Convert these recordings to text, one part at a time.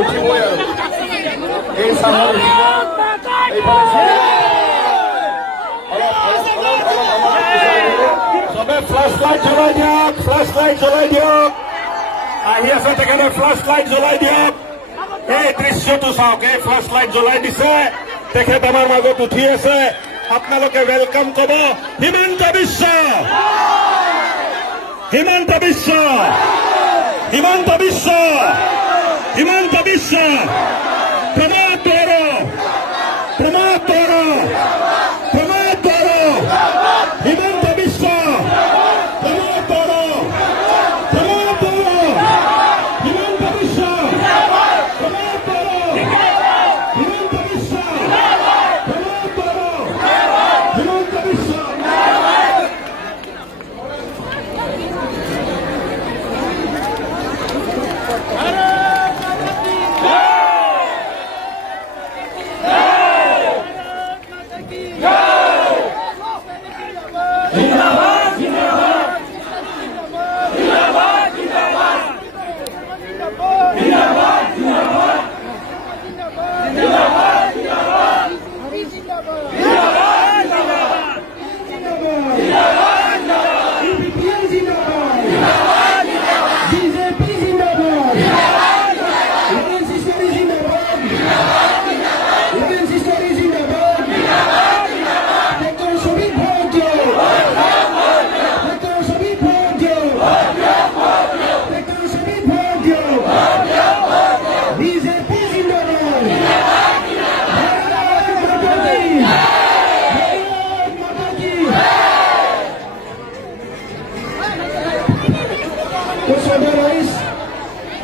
উঠিবই আৰু এই চাহৰ চবে ফ্লাছ লাইট জ্বলাই দিয়ক, ফ্লাছ লাইট জ্বলাই দিয়ক। আহি আছে তেখেতে ফ্লাছ লাইট জ্বলাই দিয়ক। এই দৃশ্যটো চাওক, এই ফ্লাছ লাইট জ্বলাই দিছে, তেখেত আমাৰ মাজত উঠি আছে। আপোনালোকে ৱেলকাম ক'ব হিমন্ত বিশ্ব, হিমন্ত বিশ্ব, হিমন্ত বিশ্ব, হিমন্ত বিশ্ব, প্ৰমোদ বড়ো, প্ৰমোদ বড়ো, প্ৰমোদ বড়ো, হিমন্ত বিশ্ব, প্ৰমোদ বড়ো, প্ৰমোদ বড়ো, হিমন্ত বিশ্ব, প্ৰমোদ বড়ো, হিমন্ত বিশ্ব, প্ৰমোদ বড়ো, হিমন্ত বিশ্ব।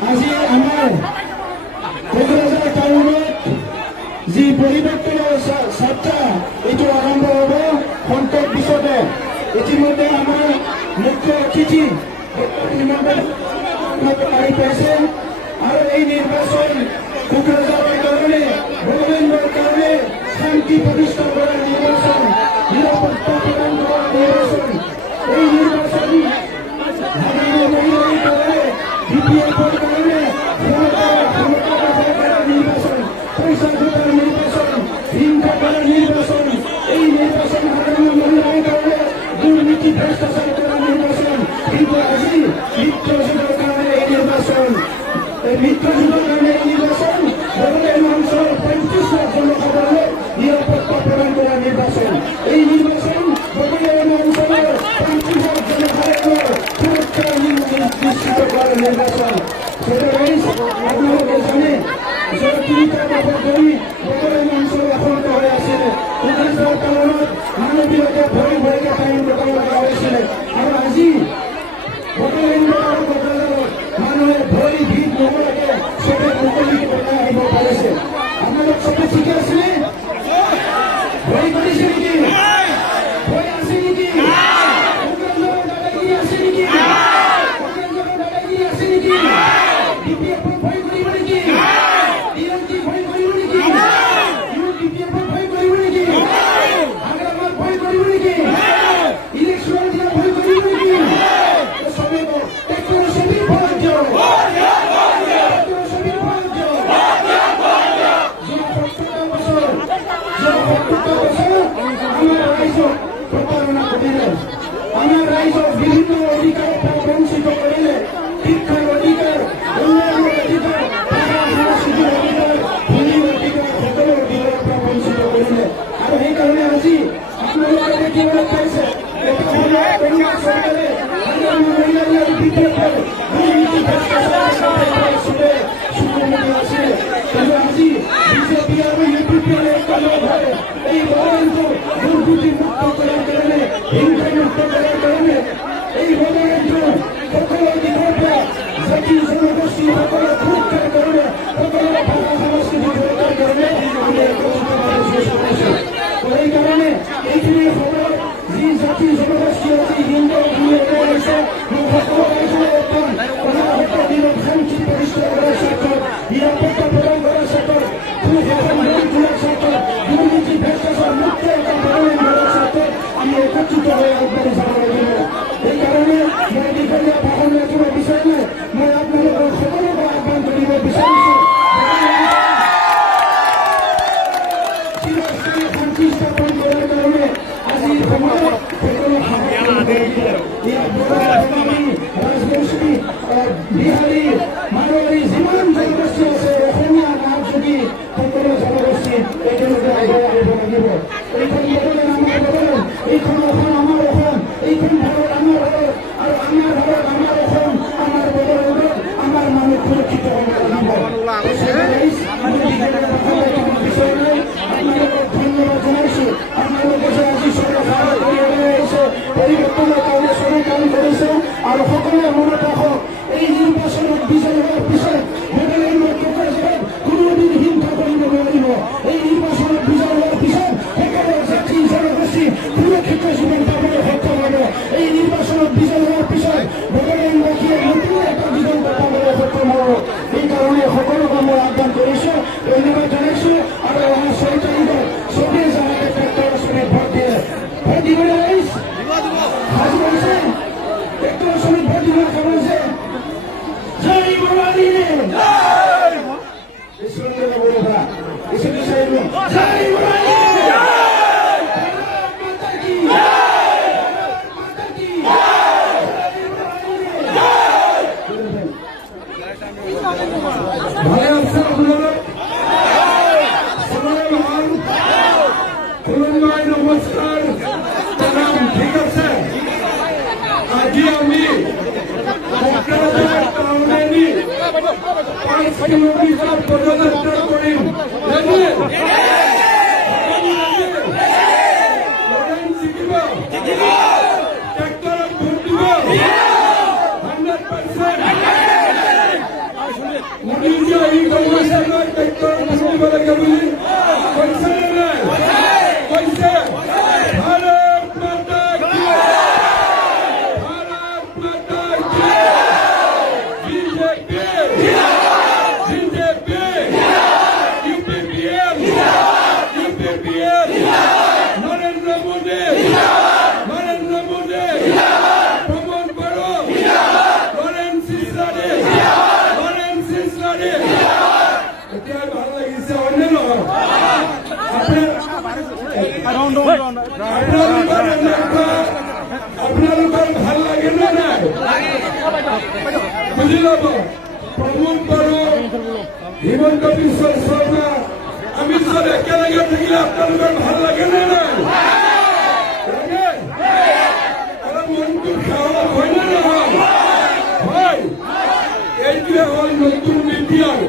আজি আমাৰ কোকৰাঝাৰ টাউনত যি পৰিৱৰ্তনৰ যাত্ৰা এইটো আৰম্ভ হ'ব সন্তক পিছতে। ইতিমধ্যে আমাৰ মুখ্য অতিথি আহি পাইছে আৰু এই নিৰ্বাচন কোকৰাঝাৰৰ কাৰণে, বড়োলেণ্ডৰ কাৰণে শান্তি প্ৰতিষ্ঠা কৰা নিৰ্বাচন, নিৰাপত্তা প্ৰদান কৰা নিৰ্বাচন। এই নিৰ্বাচন BPFৰ কাৰণে নিৰ্বাচন, পইচা ঘটাৰ নিৰ্বাচন, হিংসা কৰাৰ নিৰ্বাচন। এই নিৰ্বাচন সাধাৰণ মহিলাৰ কাৰণে দুৰ্নীতি ভ্ৰষ্টাচাৰ কৰা নিৰ্বাচন। কিন্তু আজি মিত্ৰজোঁটৰ কাৰণে এই নিৰ্বাচন, এই মিত্ৰজোঁটৰ কাৰণে এই নিৰ্বাচন, বড়োলেণ্ড অঞ্চলৰ 35 লাখ জনসাধাৰণক নিৰাপত্তা প্ৰদান কৰা নিৰ্বাচন। এই নিৰ্বাচন বড়োলেণ্ড অঞ্চলৰ 35 লাখ জনসাধাৰণৰ সুৰক্ষা নিশ্চিত কৰাৰ নিৰ্বাচন। আপোনালোকে জানে যে 3টা দফা কৰি বড়োলেণ্ড অঞ্চল আশংক হৈ আছিল। কোকৰাঝাৰ টাউনত মানুহবিলাকে ভৰি ভৰিকে টাইম কটাব লগা হৈছিলে আৰু আজি বড়োলেণ্ডৰ আৰু কোকৰাঝাৰত মানুহে ভৰি ভিৰ নোহোৱাকে চবে মুকলিকে বনাই আহিব পাৰিছে। আপোনালোক চবে ঠিকে আছেনে? ভয় কৰিছে নেকি? ভয় আছে নেকি? কোকৰাঝাৰৰ দাদাগিৰি আছে নেকি? কোকৰাঝাৰৰ দাদাগিৰি আছে নেকি? BPFক ভয় কৰিব নেকি? DMK ভয় কৰিব নেকি? BPFক ভয় কৰিব নেকি? আগ্ৰামক ভয় কৰিব নেকি? ইলেকশ্যনৰ দিনা ভয় কৰিব নেকি? চবে নমস্কার প্রণাম ঠিক আছে আজি আমি কোকরাঝার টাউনে 5 কিলোমিটার পদযাত্রা করিম ট্রাক্টরত ভোট দিব 100% মোদীজি এই কংগ্ৰেছৰ ট্ৰাক্টৰত ভোট দিব লাগে বুলি কৈছে নে নাই কৈছে भारत माता की BJP BJP UPPL Narendra Modi Pramod Boro Lawrence Islary এতিয়া ভাল লাগিছে অন্য নহয় আপোনালোকৰ ভাল লাগে নে নাই বুজি লব প্ৰমোদ বড়ো হিমন্ত বিশ্ব শৰ্মা আমি চব একেলগে থাকিলে আপোনালোকৰ ভাল লাগে নে নাই লাগে অলপ মনটো সাহস হয় নে নহয় হয় এইটোৱে হ'ল নতুন নীতি আৰু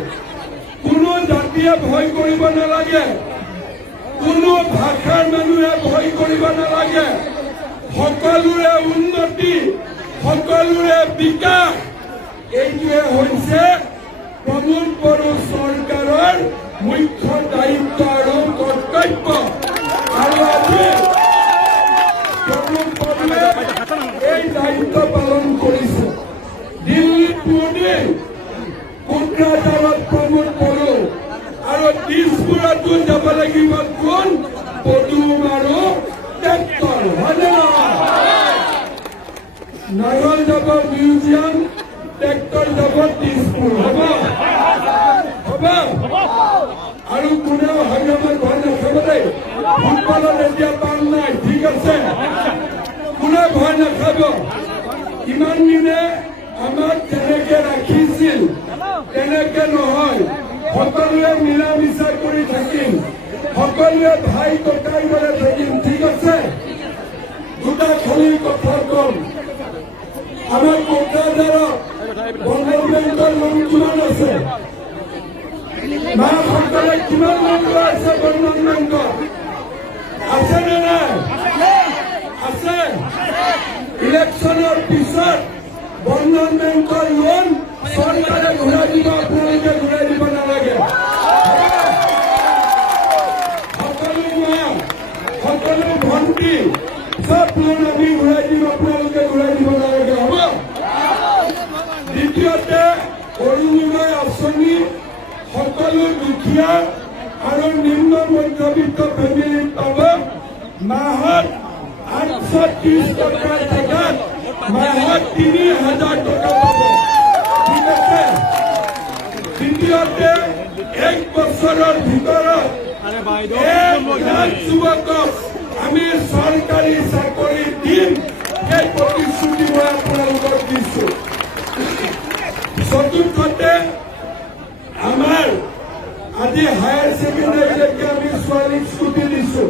কোনো জাতিয়ে ভয় কৰিব নালাগে কোনো ভাষাৰ মানুহে ভয় কৰিব নালাগে সকলোৰে উন্নতি সকলোৰে বিকাশ এইটোৱে হৈছে প্ৰমোদ বড়ো চৰকাৰৰ মুখ্য দায়িত্ব আৰু কৰ্তব্য আৰু আজি প্ৰমোদ বড়োৱে এই দায়িত্ব পালন কৰিছে দিল্লীত মোদী কোকৰাঝাৰত প্ৰমোদ বড়ো আৰু দিছপুৰতো যাব লাগিব কোন পদুম আৰু ট্ৰেক্টৰ হয়নে নাঙল যাব মিউজিয়াম ট্ৰেক্টৰ যাব দিছপুৰ হ'ব আৰু কোনেও হাইৰামাৰ ভয় নাখাব দেই ফুটবলত এতিয়া পাল নাই ঠিক আছে কোনে ভয় নাখাব ইমান দিনে আমাক যেনেকে ৰাখিছিল তেনেকে নহয় সকলোৱে মিলা মিছা কৰি থাকিম সকলোৱে ভাই ককাই দৰে থাকিম ঠিক আছে দুটা খালি কথা কম আমাৰ কোকৰাঝাৰত বন্ধন বেংকৰ লোন কিমান আছে মাসকলে কিমান লোন লোৱা আছে বন্ধন বেংকৰ আছে নে নাই আছে ইলেকশ্যনৰ পিছত বন্ধন বেংকৰ লোন চৰকাৰে ঘূৰাই দিব আপোনালোকে ঘূৰাই দিব নালাগে সকলো মা সকলো ভণ্টি চব লোন আমি ঘূৰাই দিম আপোনালোকে ঘূৰাই দিব নালাগে হ'ব দ্বিতীয়তে অৰুণোদয় আঁচনি সকলো দুখীয়া আৰু নিম্ন মধ্যবিত্ত ফেমিলিত পাব মাহত 830 টকাৰ জেগাত মাহত 3000 টকা পাব ঠিক আছে দ্বিতীয়তে 1 বছৰৰ ভিতৰত 1 লাখ যুৱকক আমি চৰকাৰী চাকৰি দিম এই প্ৰতিশ্ৰুতি মই আপোনালোকক দিছো চতুৰ্থতে আমাৰ আজি হায়াৰ ছেকেণ্ডাৰীলৈকে আমি ছোৱালীক স্কুটি দিছো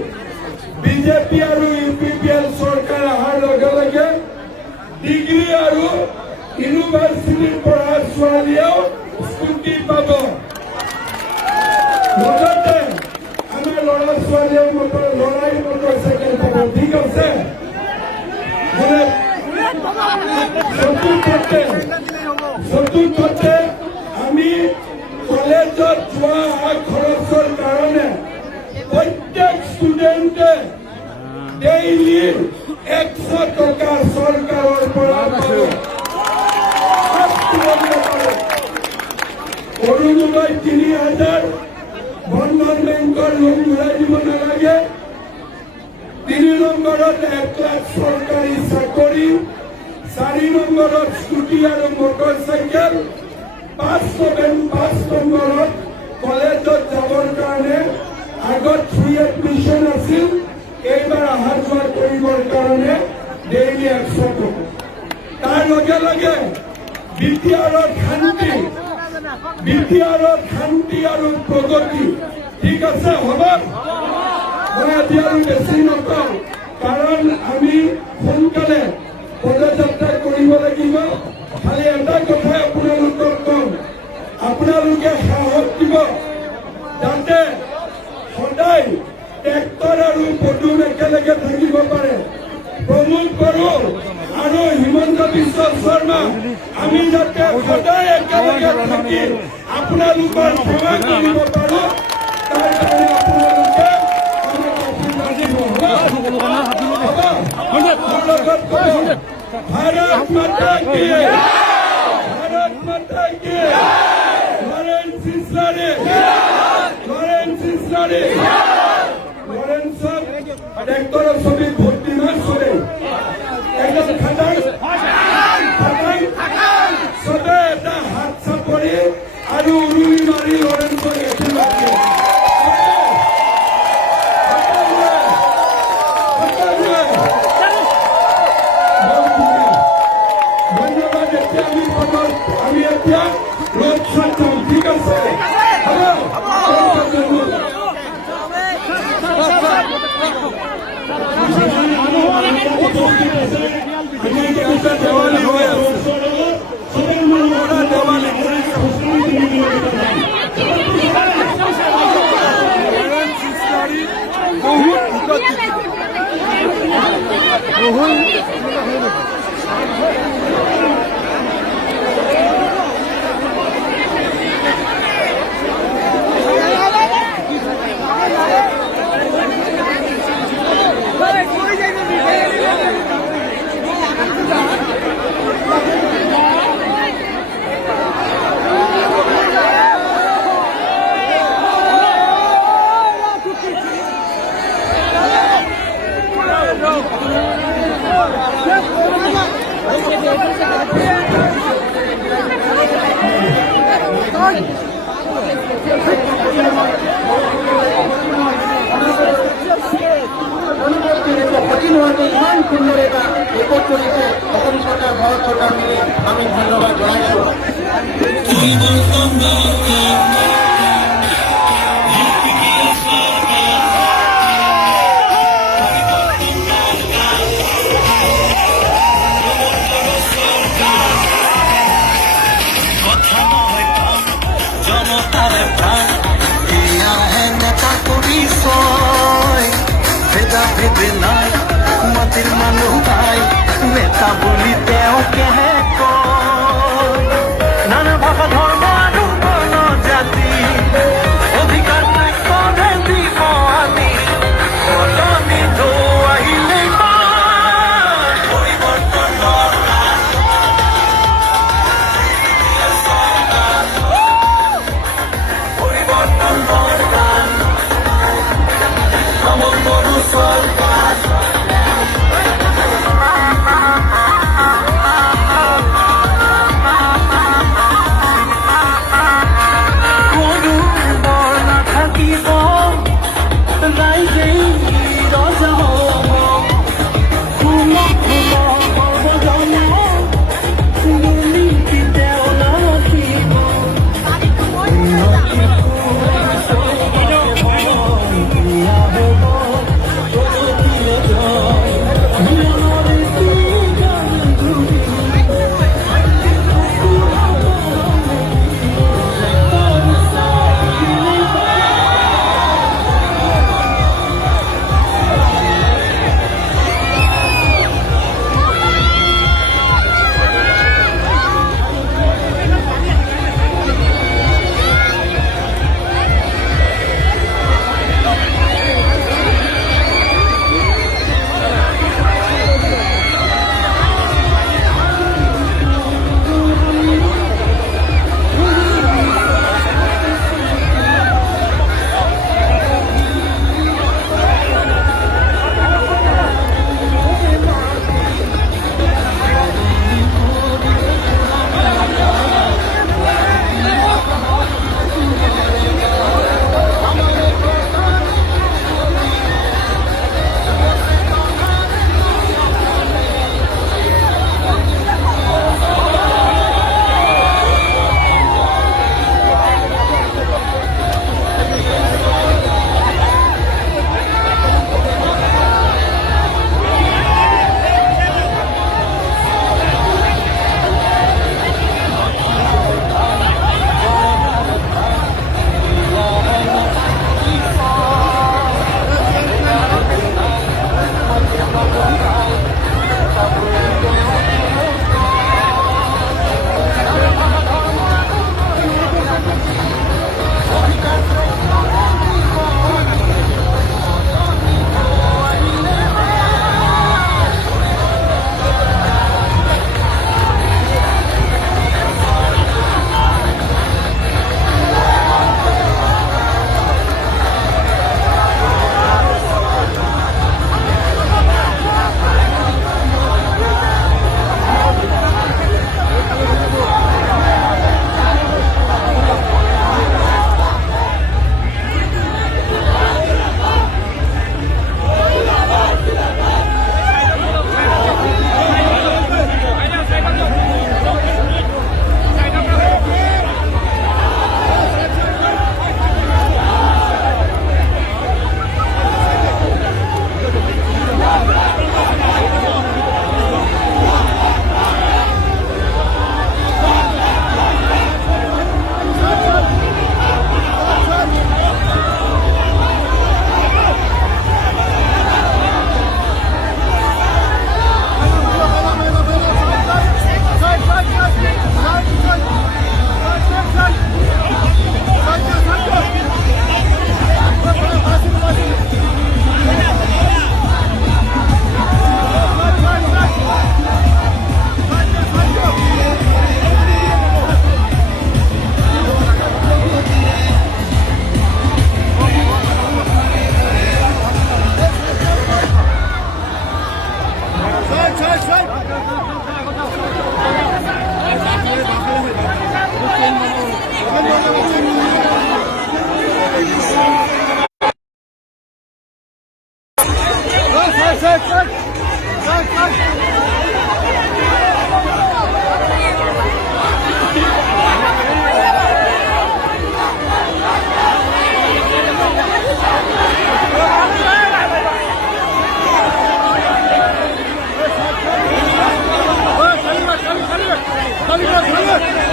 বিজেপি আৰু ইউপিপিএল চৰকাৰ অহাৰ লগে লগে ডিগ্ৰী আৰু ইউনিভাৰ্চিটিৰ পঢ়া ছোৱালীয়েও স্কুটি পাব লগতে আমাৰ ল'ৰা ছোৱালীয়েও লৰাই মটৰ চাইকেল পাব ঠিক আছে চতুৰ্থতে আমি কলেজত যোৱা খৰচৰ কাৰণে প্ৰত্যেক ষ্টুডেণ্টে ডেইলি 100 টকা চৰকাৰৰ পৰা পাব অৰুণোদয় 3000 বন্ধন বেংকৰ লোন ঘূৰাই দিব নালাগে 3 নম্বৰত 1 লাখ চৰকাৰী চাকৰি 4 নম্বৰত স্কুটি আৰু মটৰচাইকেল, 5 নম্বৰত কলেজত যাবৰ কাৰণে আগত ফ্ৰী এডমিশ্যন আছিল, এইবাৰ অহা যোৱা কৰিবৰ কাৰণে ডেইলি 100 টকা। তাৰ লগে লগে বিটিআৰত শান্তি আৰু প্ৰগতি। ঠিক আছে, হ'ব। মই এতিয়া আৰু বেছি নকওঁ, কাৰণ আমি সোনকালে পদযাত্ৰা কৰিব লাগিব। খালি এটা কথাই আপোনালোকক কওঁ, আপোনালোকে সাহস দিব যাতে সদায় ট্ৰেক্টৰ আৰু পদুম একেলগে থাকিব পাৰে। প্ৰমোদ বড়ো আৰু হিমন্ত বিশ্ব শৰ্মা আমি যাতে সদায় একেলগে থাকি আপোনালোকৰ সেৱা কৰিব পাৰোঁ, তাৰ কাৰণে আপোনালোকে भारत माता की, भारत माता की, Lawrence Islary, Lawrence Islary, Lawrence सब ट्रैक्टर सभी भर्ती में सोरे, एकदम खतरनाक, खतरनाक, सबे ता हाथ सापरी, आरु उरुली मारी लॉरेंस को ऐसी बात है। আমি এতিয়া ৰ'দ চাম, ঠিক আছে? দেৱালী হৈ আছে, দেৱালী ইমান সুন্দৰ এটা ৰেকৰ্ড কৰিছে অসম চৰকাৰ, ভাৰত চৰকাৰ মিলি আমি ধন্যবাদ জনাইছোঁ। মাটিৰ মানুহ পাই নেতা বুলি তেওঁকেহে কয়। নানা ভাষা ধৰ্ম আৰু বৰ্ণ জাতি অধিকাৰ কোনে দিব আমি, সলনি আহিলে পৰিৱৰ্তনৰ চৰকাৰ। বাংলাদেশ